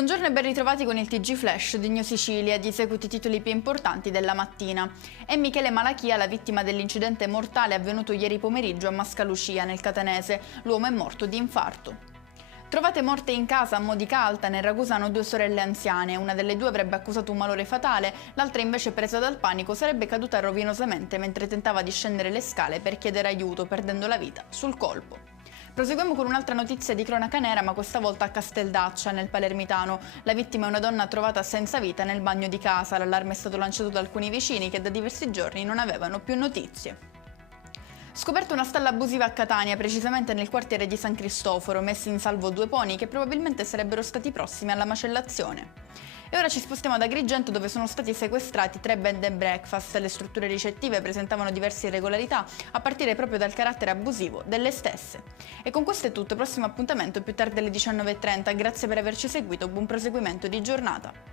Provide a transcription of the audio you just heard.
Buongiorno e ben ritrovati con il TG Flash di New Sicilia, di seguito i titoli più importanti della mattina. È Michele Malachia la vittima dell'incidente mortale avvenuto ieri pomeriggio a Mascalucia, nel Catanese. L'uomo è morto di infarto. Trovate morte in casa a Modica Alta, nel Ragusano, due sorelle anziane. Una delle due avrebbe accusato un malore fatale, l'altra invece, presa dal panico, sarebbe caduta rovinosamente mentre tentava di scendere le scale per chiedere aiuto, perdendo la vita sul colpo. Proseguiamo con un'altra notizia di cronaca nera, ma questa volta a Casteldaccia, nel Palermitano. La vittima è una donna trovata senza vita nel bagno di casa. L'allarme è stato lanciato da alcuni vicini che da diversi giorni non avevano più notizie. Scoperta una stalla abusiva a Catania, precisamente nel quartiere di San Cristoforo, messi in salvo due pony che probabilmente sarebbero stati prossimi alla macellazione. E ora ci spostiamo ad Agrigento, dove sono stati sequestrati 3 bed and breakfast. Le strutture ricettive presentavano diverse irregolarità, a partire proprio dal carattere abusivo delle stesse. E con questo è tutto, prossimo appuntamento più tardi alle 19:30. Grazie per averci seguito, buon proseguimento di giornata.